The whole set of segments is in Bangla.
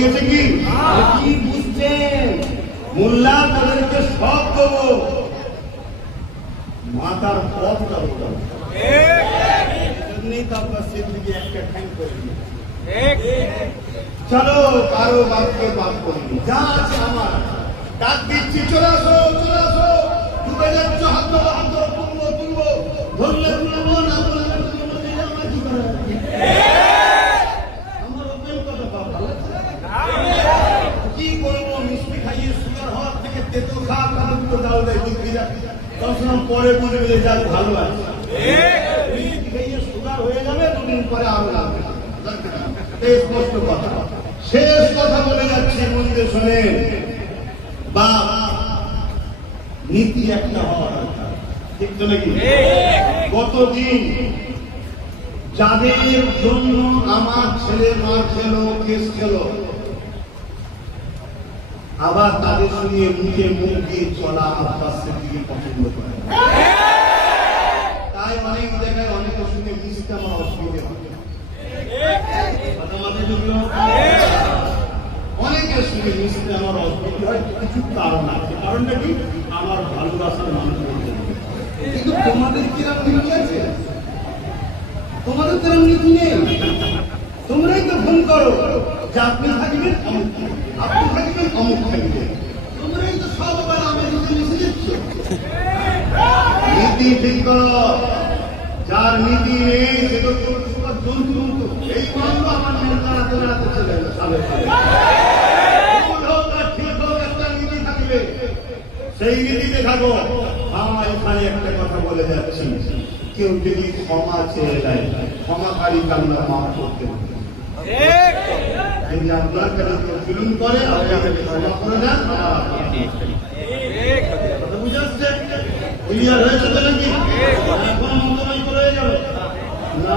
দিয়েছে কি? কি বুঝছেন? মোল্লা তাদেরকে সব দেবো, মাতার পথটা বললাম। এজন্যই তো আপনার সিদ্দিকি একটা ঠ্যাং করে দিয়েছে। চলো কারো বাপকে বাপ করিনি, যা আছে আমার ডাক দিচ্ছি, চলে আসো চলে আসো। ডুবে যাচ্ছ, হাত ধরো হাত ধরো, তুলবো তুলবো, ধরলে তুলবো, না বললে তুলবো, আমার কি করা? আমার ওপেন কথা বাপ ভালো কি করবো? মিষ্টি খাইয়ে সুগার হওয়ার থেকে তেতো খা, কারণ তো দাও দেয় বিক্রিরা, তখন পরে বুঝবে যাক ভালো আছে। মিষ্টি খাইয়ে সুগার হয়ে যাবে, দুদিন পরে আরো লাগবে। স্পষ্ট কথা, শেষ কথা বলে যাচ্ছি, মন্দিরে শোনেন। বা নীতি একটা হওয়া দরকার, ঠিক তো নাকি? গতদিন যাদের জন্য আমার ছেলে মার খেলো, কেস খেলো, আবার তাদের সঙ্গে মুখে মুখ দিয়ে চলা আব্বাস সিদ্দিকী পছন্দ করে। তাই অনেক জায়গায় অনেকের সঙ্গে মিশতে আমার অসুবিধা হয়, অনেকের সঙ্গে মিশতে আমার অসুবিধা হয়, কিছু কারণ আছে। কারণটা কি? আমার ভালোবাসার মানুষ বলতে। কিন্তু তোমাদের কিরম নীতি আছে? তোমাদের কিরম নীতি নেই। তোমরাই তো ফোন করো যে আপনি থাকবেন অমুক, আপনি থাকবেন অমুক থাকবেন, তোমরাই তো সব আবার আমার নীতি মিশে যাচ্ছ। নীতি ঠিক করো, যার নীতি নেই সে তো জন্তু জন্তু। এই মানলো আমার মেয়েটা রাতে রাতে চলে গেল, সালে সালে ঠিক হোক, একটা নীতি থাকবে, সেই নীতিতে থাকো। আমার এখানে একটা কথা বলে যাচ্ছি, কেউ যদি ক্ষমা চেয়ে দেয়, ক্ষমাকারী কান্না মাফ করতে হবে। আপনার কাছে কেউ জুলুম করে, আপনাকে ক্ষমা করে দেন, বুঝে আসছে? ক্লিয়ার হয়েছে তো নাকি? এখন মন্ত্রণালয় করে যাবে না,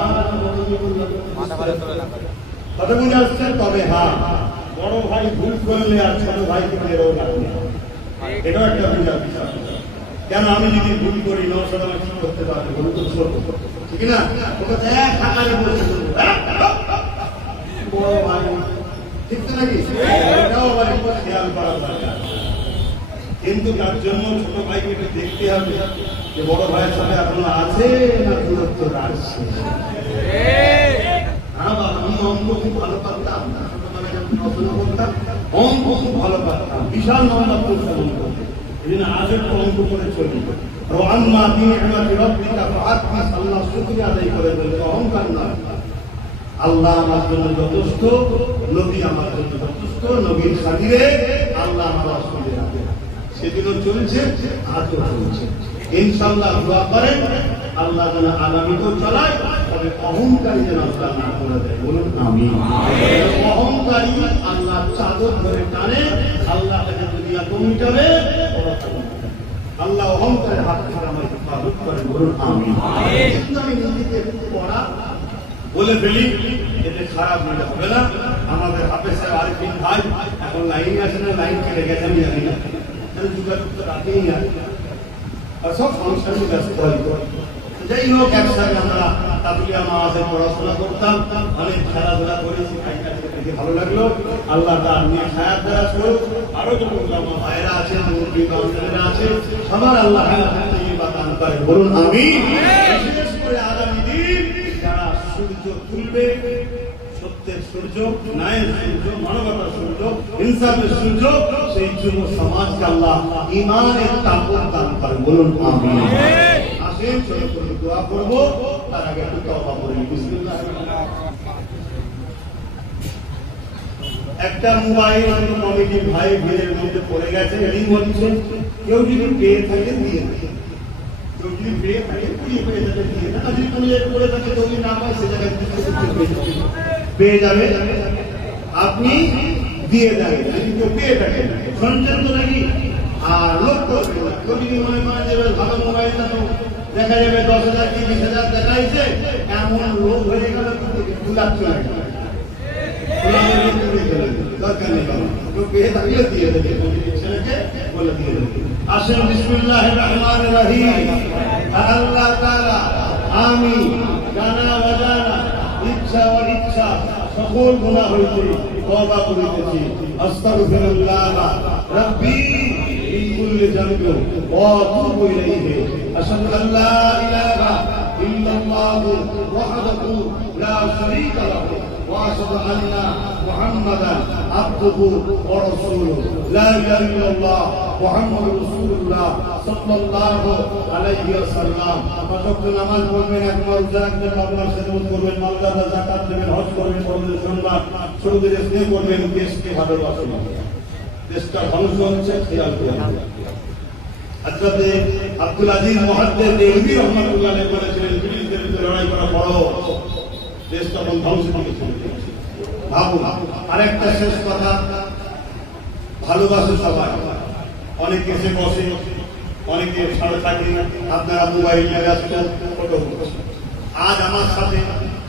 কথা বুঝে আসছে? তবে হ্যাঁ, বড় ভাই ভুল করলে আর ছোট ভাইকে মেরেও লাগবে, এটাও একটা বুঝার বিষয়। কেন আমি যদি ভুল করি, নশো টাকা কি করতে পারবে? বলুন তো, ছোট ঠিক না? ওকে এক হাজারে বসে বড় ভাই, ঠিক তো নাকি? এটাও আবার একবার খেয়াল করা দরকার। কিন্তু তার জন্য ছোট ভাইকে একটু দেখতে হবে যে বড় ভাইয়ের সাথে এখনো আছে না দূরত্ব রাখছে। হ্যাঁ বাবা, আমি অঙ্ক খুব ভালো পারতাম, ছোটবেলায় যখন পড়াশোনা করতাম অঙ্ক খুব ভালো পারতাম, বিশাল নম্বর তুলতাম অঙ্ক। এই জন্য আজ একটু অঙ্ক করে চলি। আম্মা তিনি আমার রব্বিকা ফাআতমিস, আল্লাহ শুকরিয়া আদায় করে বলে, অহংকার নয়। আল্লাহ আমার জন্য যথেষ্ট, নবী আমার জন্য যথেষ্ট, নবীর খাতিরে আল্লাহ আমার অসুবিধা রাখে। সেদিনও চলছে, আজও চলছে। ইনশাআল্লাহ দোয়া করেন আল্লাহ যেন আগামীতেও চলায়, তবে অহংকারী যেন আল্লাহ না করে দেয়। বলুন আমিন। অহংকারী আল্লাহ চাদর ধরে টানে, আল্লাহ তাকে দুনিয়া কমিটাবে, আল্লাহ অহংকারের হাত থেকে আমার হেফাজত করেন। বলুন আমিন। কিন্তু আমি নিজেকে পড়া বলে ফেলি, এতে খারাপ মনে হবে না। আমাদের হাফেজ সাহেব আরিফিন ভাই এখন লাইনে আসে না, লাইন কেটে গেছে আমি জানি না, যোগাযোগ তো রাখেই না, সব সংসারে ব্যস্ত হয়। যাই হোক, একসাথে আমরা তাবলিয়া মাওয়াজে পড়াশোনা করতাম, অনেক খেলাধুলা করেছি, দেখে ভালো লাগলো। আল্লাহ তার নিয়ে হায়াত দেওয়া করুক। আরো যত ভাইরা আছে, মুরব্বী বান্ধবীরা আছে, সবার আল্লাহ দান করেন। বলুন আমিন। বিশেষ করে আগামী দিন যারা সূর্য তুলবে, সত্যের সূর্য, ন্যায়ের সূর্য, মানবতার সূর্য, ইনসাফের সূর্য, সেই যুব সমাজকে আল্লাহ ঈমানের তাকওয়া দান করেন। বলুন আমিন। আসেন ছোট করে দোয়া করব, তার আগে একটু তওবা করে নিই। বিসমিল্লাহ। একটা মোবাইল কমিটি ভাই বোনের মধ্যে পড়ে গেছে, এই বলছে কেউ যদি পেয়ে থাকে দিয়ে দেয়, কেউ যদি পেয়ে থাকে কুড়িয়ে পেয়ে যাবে দিয়ে দেয়, যদি কোনো পড়ে থাকে যদি না পায় সে জায়গায় পেয়ে যাবে, আপনি দিয়ে দেন। যদি কেউ পেয়ে থাকে শুনছেন তো নাকি? আর লোক করবে না, কেউ যদি মনে করেন যে ভালো মোবাইলটা তো দেখা যাবে 10,000 কি 20,000 দেখাইছে, এমন লোক হয়ে গেল 2 লাখ চলে গেল, দরকার নেই। কেউ পেয়ে থাকলে দিয়ে দেবে, ছেলেকে বলে দিয়ে দেবে। আসেন বিসমিল্লাহির রহমানির রহিম। আল্লাহ তাআলা আমি জানা অজানা, ইচ্ছা অনিচ্ছা সকল গুনাহ হইতে তওবা করিতেছি। আস্তাগফিরুল্লাহ রাব্বি মিন কুল্লি যামবি ওয়া আতুবু ইলাইহি। আশহাদু আল্লা ইলাহা ইল্লাল্লাহু ওয়াহদাহু লা শারীকা লাহু ওয়া আশহাদু আন্না মুহাম্মাদান আবদুহু ওয়া রাসূলুহু। লা ইলাহা ইল্লাল্লাহ মুহাম্মাদুর রাসূলুল্লাহ সাল্লাল্লাহু আলাইহি ওয়াসাল্লাম। পাঁচ নামাজ পড়বেন, একবার রোজা রাখবেন, আপনার খেদমত করবেন, মালদার যাকাত দেবেন, হজ করবেন, বড়দের সম্মান, ছোটদের স্নেহ করবেন, দেশকে ভালোবাসেন। দেশটা ধ্বংস হচ্ছে, খেয়াল করবেন। হযরত আব্দুল আজিজ মুহাদ্দিস দেহলভী রাহমাতুল্লাহ আলাইহি বলেছিলেন, ব্রিটিশদের বিরুদ্ধে লড়াই করা বড়, দেশ তখন ধ্বংস দিকে চলে যাচ্ছে। ভাবুন। আরেকটা শেষ কথা, ভালোবাসে সবাই, অনেকে এসে বসে, অনেকে ছাড়ে থাকে, আপনারা মোবাইল নিয়ে ব্যস্ত, ফটো উঠছে। আজ আমার সাথে,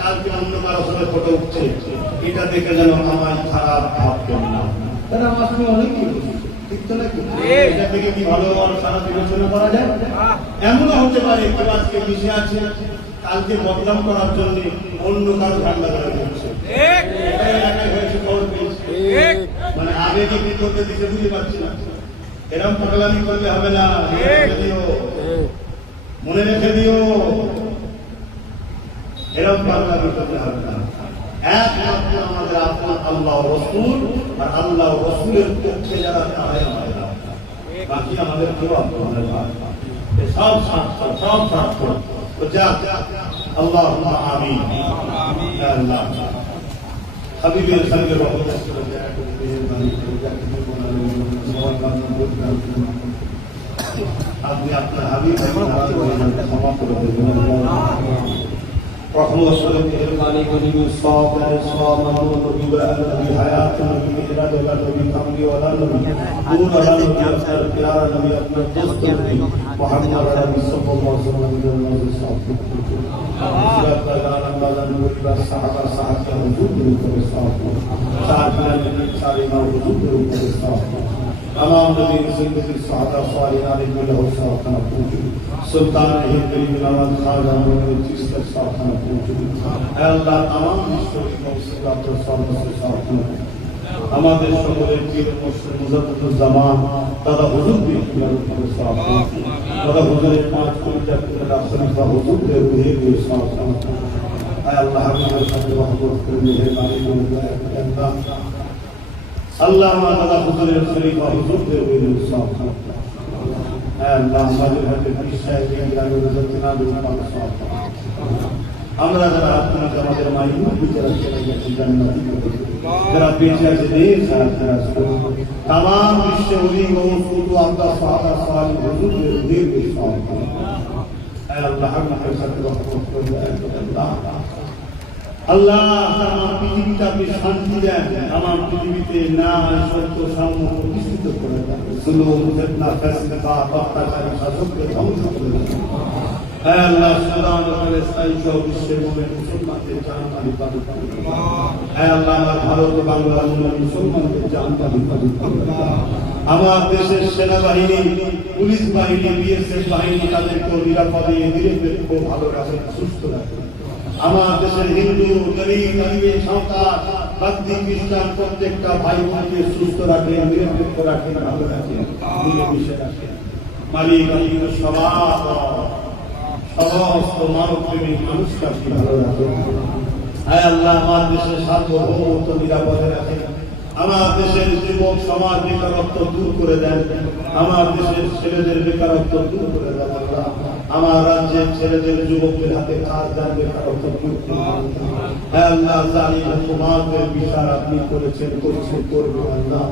কালকে অন্য কারো সাথে ফটো উঠছে, এটা দেখে যেন আমার খারাপ ভাববেন না। তারা আমার সঙ্গে অনেকেই ঠিক তো নাকি? এটা থেকে কি ভালো আর খারাপ বিবেচনা করা যায়? এমনও হতে পারে কেউ আজকে মিশে আছে, কালকে বদনাম করার জন্য অন্য কারো ঠান্ডা করা হচ্ছে। এলাকায় হয়েছে, খবর পেয়েছে, মানে আবেগে কি করতে দিতে বুঝতে পারছি না। এরকম পাগলামি করলে হবে না, মনে রেখে দিও, এরকম পাগলামি করলে হবে না। একমাত্র আমাদের আপন আল্লাহ রাসূল, আর আল্লাহ রাসূলের পক্ষে যারা, তারাই আমাদের আপন। বাকি আমাদের কেউ আপন না, সব স্বার্থ, সব স্বার্থ। তো যাক, আল্লাহুম্মা আমিন। আল্লাহ হাবিবের সঙ্গে রহমত করে দয়া করে মেহেরবানি করে আপনি আপনার হাবিব ক্ষমা করে দেবেন। رحمة الله مهرباني كريم الصواب والإسلام والنبي والنبي حياة النبي مهراد والنبي كامل والنبي دون والنبي أفضل كلار النبي أپنا دوست النبي محمد النبي صلى الله عليه وسلم النبي الصواب سورة پیغام والا نبی کا صحابہ صاحب کا حضور کے صاحب صاحب نے سارے نام حضور کے صاحب تمام نبی زندگی صحابہ صالحین علیہ الصلوۃ والسلام سلطان ہند نواز خواجہ محمد چشتی کے ساتھ اے اللہ تمام مشتاق موصلات اور صحابہ کے ساتھ আমাদের সকলের পীর মুর্শিদ মুজাদ্দিদুজ্জামান দাদা হুজুর के साथ দাদা হুজুরের পাঁচ কুইন্টাল টাকা শরীফা হুজুরের রুহে के साथ اے اللہ ہمیں سب محبوب کر مہربانی کرنا اللہ দাদা হুজুরের শরীফা হুজুরের রুহে के साथ اے اللہ ہمارے گھر کے پیچھے کے گرامی رضوانہ دل کے साथ আমরা যারা আপনাকে আমাদের মাইনুল বিচার করে গেছি জান্নাতি করে যারা বেঁচে আছে দেশ আর যারা तमाम বিশ্বে ওলি মওজুদ আপনার সাহাবা সালিহ হুজুরের রুহের সাথে اے اللہ ہمیں সাথে রহমত করে আল্লাহ আল্লাহ तमाम পৃথিবীটাকে শান্তি দেন तमाम পৃথিবীতে ন্যায় সত্য সাম্য প্রতিষ্ঠিত করে দেন জুলুম ফিতনা ফাসাদ অত্যাচার শাসককে ধ্বংস করে দেন اے اللہ سلام فلسطین جو বিশ্বের মুমিন মুসলমানদের জান মাল হিফাজত করুন اے اللہ আমার ভারত বাংলার মুসলমানদের জান মাল হিফাজত করুন আমার দেশের সেনাবাহিনী পুলিশ বাহিনী বিএসএফ বাহিনী তাদেরকে নিরাপদে নিরপেক্ষ ভালো রাখেন সুস্থ রাখেন আমার দেশের হিন্দু গরিব গরিবের সন্তান বাদ্দি খ্রিস্টান প্রত্যেকটা ভাই বোনকে সুস্থ রাখেন নিরপেক্ষ রাখেন ভালো রাখেন নির্বিশেষে রাখেন মালিক আল্লাহ সবাব সমস্ত মানবপ্রেমিক মানুষকে ভালো রাখেন আয় আল্লাহ আমার দেশের সার্বভৌমত্ব নিরাপদে রাখেন আমার দেশের যুবক সমাজ বেকারত্ব দূর করে দেন আমার দেশের ছেলেদের বেকারত্ব দূর করে দেন আল্লাহ আমার রাজ্যের ছেলেদের যুবকদের হাতে কাজ দেন বেকারত্ব দূর করে দেন আয় আল্লাহ জালিম হুকুমতের বিচার আপনি করেছেন করছেন করবেন আল্লাহ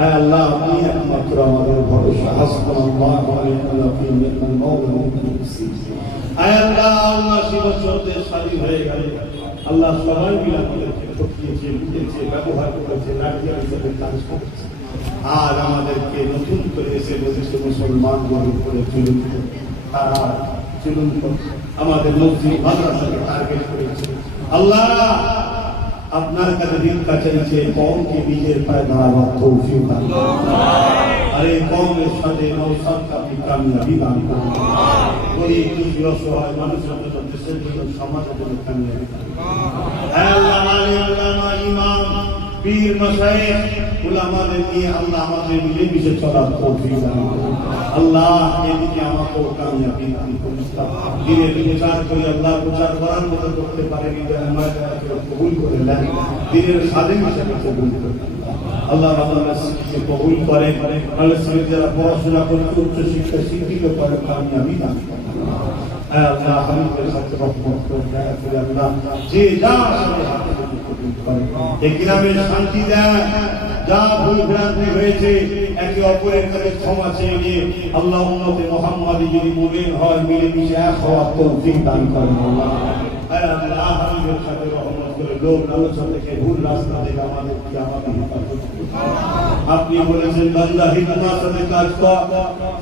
আয় আল্লাহ আপনি একমাত্র আমাদের ভরসা হাসবুনাল্লাহু ওয়া নি'মাল ওয়াকিল নি'মাল মাওলা ওয়া নি'মাল নাসীর আয় আল্লাহ আল্লাহ শিবচরতে শাদী হয়ে গেল আল্লাহ সবাই মিলে আমাদেরকে ঠকিয়েছে লুটেছে ব্যবহার করেছে লাঠিয়া হিসেবে কাজ করেছে আর আমাদেরকে নতুন করে এসে বলেছে মুসলমান গরিব করে চলুন তারা চলুন আমাদের মসজিদ মাদ্রাসাকে টার্গেট করেছে আল্লাহ আপনার কাছে ভিক্ষা চাইছে কওমকে নিজের পায়ে দাঁড়াবার তৌফিক দান করুন আর এই কওমের সাথে নওশাদকে আপনি কামিয়াবি দান করুন। গরিব দুঃখী অসহায় মানুষের জন্য, দেশের জন্য, সমাজের জন্য কামিয়াবি দান করুন। হে আল্লাহ, আলিম উলামা, ইমাম, পীর মাশায়েখ, উলামাদের নিয়ে আল্লাহ আমাদের মিলেমিশে চলার তৌফিক দান করুন। আল্লাহ এদিকে আমাকেও কামিয়াবি দান করুন। দিনের প্রচার করে আল্লাহ প্রচার করার মতো করতে পারে, কবুল করে নেন, দিনের খাদেম হিসেবে কবুল করে নেন। আল্লাহ আমাদেরকে কবুল করে, আল্লাহ যারা পড়াশোনা করে উচ্চ শিক্ষা শিক্ষিত করে কামিয়াবি দান করুন। আল্লাহ হাবিবের সাথে রহমত করে আল্লাহ যে যা এই গ্রামের শান্তি দেন, যা ভুল ভ্রান্তি হয়েছে একে অপরের কাছে ক্ষমা চেয়ে নিয়ে আল্লাহ উম্মতে মুহাম্মাদি যদি মুমিন হয় মিলেমিশে এক হওয়ার তৌফিক দান করেন। আল্লাহ হাবিবের সাথে রহমত করে লোক লালসা থেকে ভুল রাস্তা থেকে আমাদেরকে হেফাজত করুন। আপনি বলেছেন বান্দা হিকমার সাথে কাজ কর,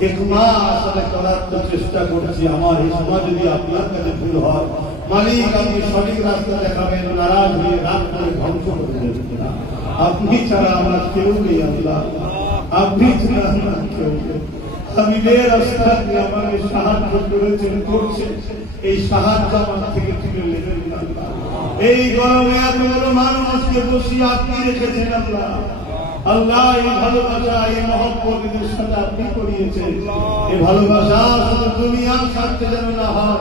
হিকমার সাথে করার তো চেষ্টা করছি, আমার হিকমা যদি আপনার কাছে ভুল হয় মালিক আপনি সঠিক রাস্তা দেখাবেন, নারাজ হয়ে রাগ করে ধ্বংস করে দেবেন না। আপনি ছাড়া আমার কেউ নেই আল্লাহ, আপনি ছাড়া আমার কেউ নেই। হাবিবের রাস্তা আপনি আমাকে সাহায্য করেছেন, করছেন, এই সাহায্য আমার থেকে তুলে নেবেন না। এই গরমে এতগুলো মানুষকে বসিয়ে আপনি রেখেছেন আল্লাহ। আল্লাহ এই ভালোবাসা, এই মহব্বত এদের সাথে আপনি করিয়েছেন। এই ভালোবাসা শুধু দুনিয়ার স্বার্থে যেন না হয়,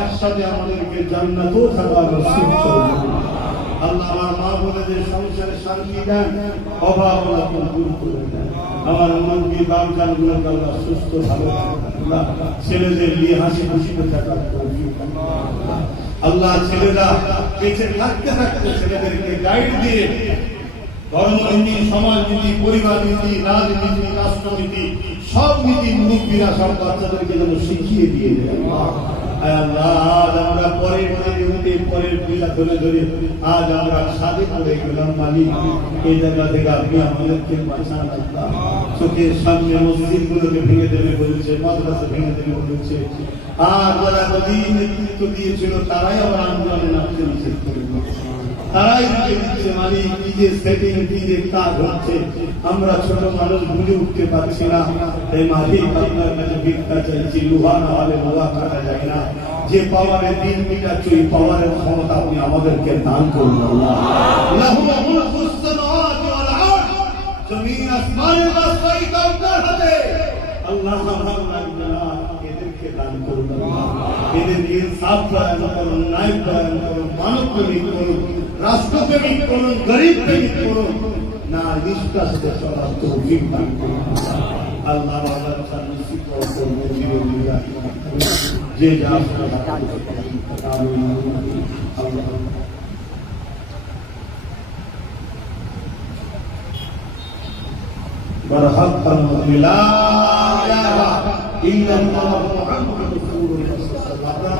একসাথে আমাদেরকে জান্নাতেও থাকার নসিব করুন। আল্লাহ আমার মা বোনেদের সংসারে শান্তি দেন, অভাব অনটন দূর করে দেন। আমার মুরগি বামজান গুলোকে আল্লাহ সুস্থ ভালো আল্লাহ ছেলেদের নিয়ে হাসি খুশিতে থাকার তৌফিক আল্লাহ। ছেলেরা বেঁচে থাকতে থাকতে ছেলেদেরকে গাইড দিয়ে ধর্মনীতি, সমাজনীতি, পরিবার নীতি, রাজনীতি, রাষ্ট্রনীতি, সব নীতি মুরব্বীরা সব বাচ্চাদেরকে যেন শিখিয়ে দিয়ে দেয়। আজ আমরা পরের পয়সা ধরে ধরে আজ আমরা সাথে পড়ে গেলাম। মালিক এই জায়গা থেকে আপনি আমাদেরকে বাঁচান আল্লাহ। চোখের সামনে মসজিদ গুলোকে ভেঙে দেবে বলেছে, মাদ্রাসা ভেঙে দেবে বলেছে। আর যারা নদীর নেতৃত্ব দিয়েছিল তারাই আবার আন্দোলনে নামতে নিষেধ করে দিয়েছে, তারাই দিচ্ছে। মালিক কি যে সেটিং দিয়ে কাজ হচ্ছে আমরা ছোট মানুষ বুঝে উঠতে পারছি না। তাই মালিক আপনার কাছে ভিক্ষা চাইছি, লোহা না হলে লোহা কাটা যায় না। যে পাওয়ারের দিন মিটাচ্ছ এই পাওয়ারের ক্ষমতা আপনি আমাদেরকে দান করুন আল্লাহ। লাহু মুলকুস সামাওয়াতি ওয়াল আরদ, জমিন আসমানের বাদশাহী তার হাতে। আল্লাহ আমার লাগবে না, এদেরকে দান করুন আল্লাহ। এদের ইনসাফ প্রদান করুন, ন্যায় প্রদান করুন, মানব প্রেমিক করুন, রাষ্ট্রপ্রেমিক করুন, গরিব প্রেমিক করুন, না নিষ্ঠার সাথে চলার তৌফিক দান করুন আল্লাহ। আল্লাহ নসিব করুন যে যা برحق لا إله إلا الله محمد رسول الله.